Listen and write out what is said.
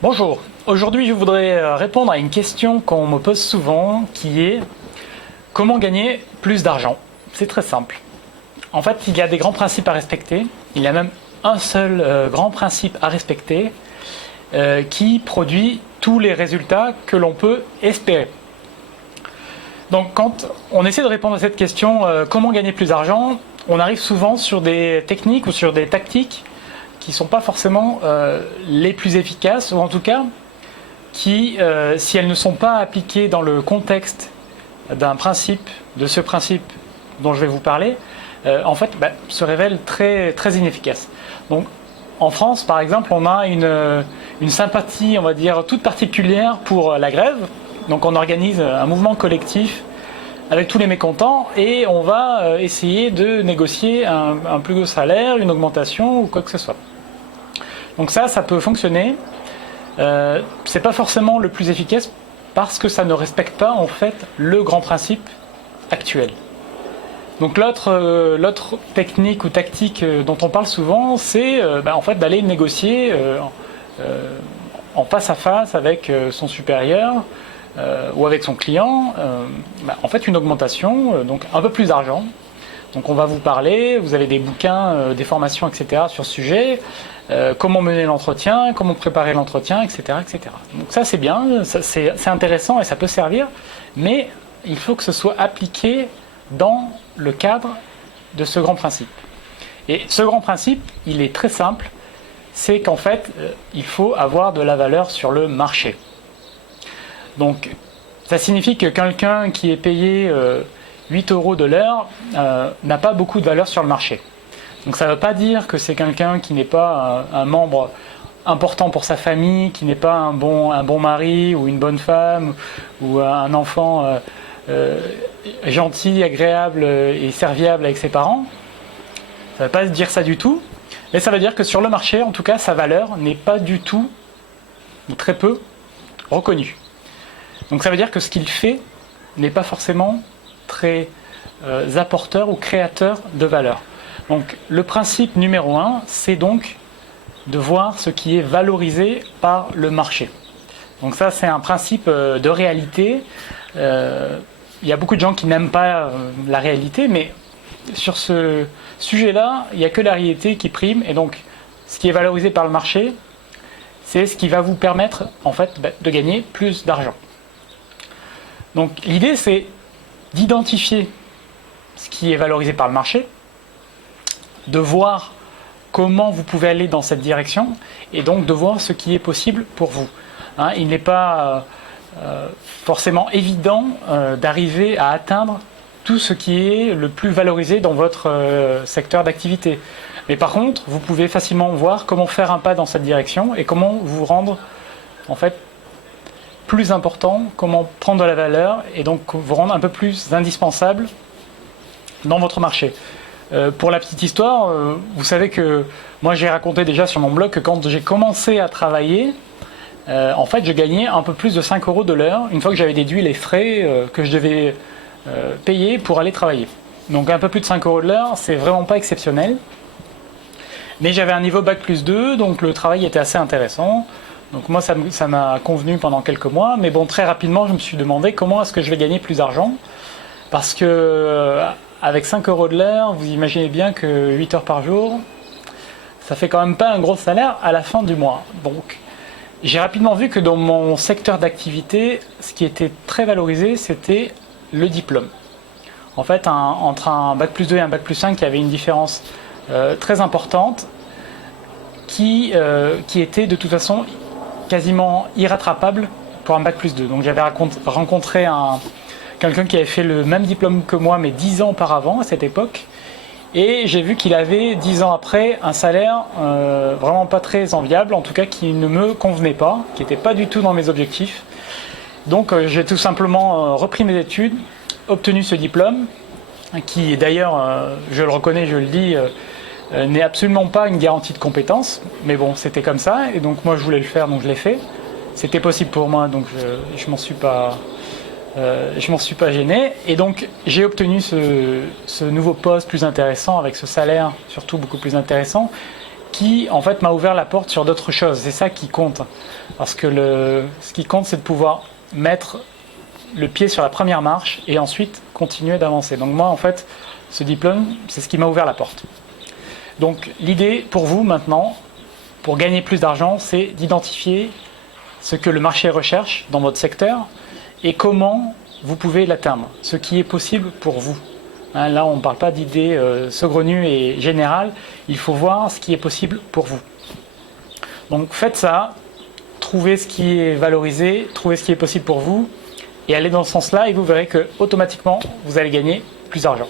Bonjour, aujourd'hui je voudrais répondre à une question qu'on me pose souvent qui est comment gagner plus d'argent? C'est très simple. En fait, il y a des grands principes à respecter, il y a même un seul grand principe à respecter qui produit tous les résultats que l'on peut espérer. Donc quand on essaie de répondre à cette question comment gagner plus d'argent, on arrive souvent sur des techniques ou sur des tactiques qui ne sont pas forcément les plus efficaces, ou en tout cas qui, si elles ne sont pas appliquées dans le contexte d'un principe, de ce principe dont je vais vous parler, en fait se révèlent très, très inefficaces. Donc en France par exemple, on a une sympathie, on va dire, toute particulière pour la grève. Donc on organise un mouvement collectif avec tous les mécontents et on va essayer de négocier un plus gros salaire, une augmentation ou quoi que ce soit. Donc ça peut fonctionner. C'est pas forcément le plus efficace parce que ça ne respecte pas en fait le grand principe actuel. Donc l'autre technique ou tactique dont on parle souvent, c'est en fait d'aller négocier en face à face avec son supérieur ou avec son client, en fait une augmentation, donc un peu plus d'argent. Donc on va vous parler, vous avez des bouquins, des formations, etc. sur ce sujet, comment mener l'entretien, comment préparer l'entretien, etc., etc. Donc ça c'est bien, c'est intéressant et ça peut servir, mais il faut que ce soit appliqué dans le cadre de ce grand principe. Et ce grand principe, il est très simple, c'est qu'en fait, il faut avoir de la valeur sur le marché. Donc ça signifie que quelqu'un qui est payé 8 € de l'heure n'a pas beaucoup de valeur sur le marché. Donc ça ne veut pas dire que c'est quelqu'un qui n'est pas un membre important pour sa famille, qui n'est pas un bon mari ou une bonne femme ou un enfant gentil, agréable et serviable avec ses parents. Ça ne veut pas dire ça du tout, mais ça veut dire que sur le marché, en tout cas, sa valeur n'est pas du tout, ou très peu, reconnue. Donc ça veut dire que ce qu'il fait n'est pas forcément très apporteur ou créateur de valeur. Donc le principe numéro 1, c'est donc de voir ce qui est valorisé par le marché. Donc ça, c'est un principe de réalité. Il y a beaucoup de gens qui n'aiment pas la réalité, mais sur ce sujet-là, il n'y a que la réalité qui prime. Et donc, ce qui est valorisé par le marché, c'est ce qui va vous permettre en fait de gagner plus d'argent. Donc l'idée, c'est d'identifier ce qui est valorisé par le marché, de voir comment vous pouvez aller dans cette direction et donc de voir ce qui est possible pour vous. Il n'est pas forcément évident d'arriver à atteindre tout ce qui est le plus valorisé dans votre secteur d'activité. Mais par contre, vous pouvez facilement voir comment faire un pas dans cette direction et comment vous rendre en fait plus important, comment prendre de la valeur et donc vous rendre un peu plus indispensable dans votre marché. Pour la petite histoire, vous savez que moi j'ai raconté déjà sur mon blog que quand j'ai commencé à travailler, en fait je gagnais un peu plus de 5 € de l'heure une fois que j'avais déduit les frais que je devais payer pour aller travailler. Donc un peu plus de 5 € de l'heure, c'est vraiment pas exceptionnel. Mais j'avais un niveau bac+2, donc le travail était assez intéressant. Donc moi ça m'a convenu pendant quelques mois, mais bon, très rapidement je me suis demandé comment est-ce que je vais gagner plus d'argent, parce que avec 5 € de l'heure, vous imaginez bien que 8 heures par jour, ça fait quand même pas un gros salaire à la fin du mois. Donc j'ai rapidement vu que dans mon secteur d'activité, ce qui était très valorisé, c'était le diplôme. En fait, entre un bac+2 et un bac+5, il y avait une différence très importante qui était de toute façon quasiment irrattrapable pour un bac+2. Donc j'avais rencontré quelqu'un qui avait fait le même diplôme que moi, mais 10 ans auparavant, à cette époque, et j'ai vu qu'il avait 10 ans après un salaire vraiment pas très enviable, en tout cas qui ne me convenait pas, qui n'était pas du tout dans mes objectifs. Donc j'ai tout simplement repris mes études, obtenu ce diplôme, qui d'ailleurs, je le reconnais, je le dis, n'est absolument pas une garantie de compétence, mais bon, c'était comme ça, et donc moi je voulais le faire, donc je l'ai fait. C'était possible pour moi, donc je m'en suis pas gêné, et donc j'ai obtenu ce nouveau poste plus intéressant, avec ce salaire surtout beaucoup plus intéressant, qui en fait m'a ouvert la porte sur d'autres choses. C'est ça qui compte. Parce que ce qui compte, c'est de pouvoir mettre le pied sur la première marche et ensuite continuer d'avancer. Donc moi, en fait, ce diplôme, c'est ce qui m'a ouvert la porte. Donc l'idée pour vous maintenant, pour gagner plus d'argent, c'est d'identifier ce que le marché recherche dans votre secteur et comment vous pouvez l'atteindre, ce qui est possible pour vous. Hein, là, on ne parle pas d'idées saugrenues et générales, il faut voir ce qui est possible pour vous. Donc faites ça, trouvez ce qui est valorisé, trouvez ce qui est possible pour vous et allez dans ce sens-là et vous verrez que automatiquement vous allez gagner plus d'argent.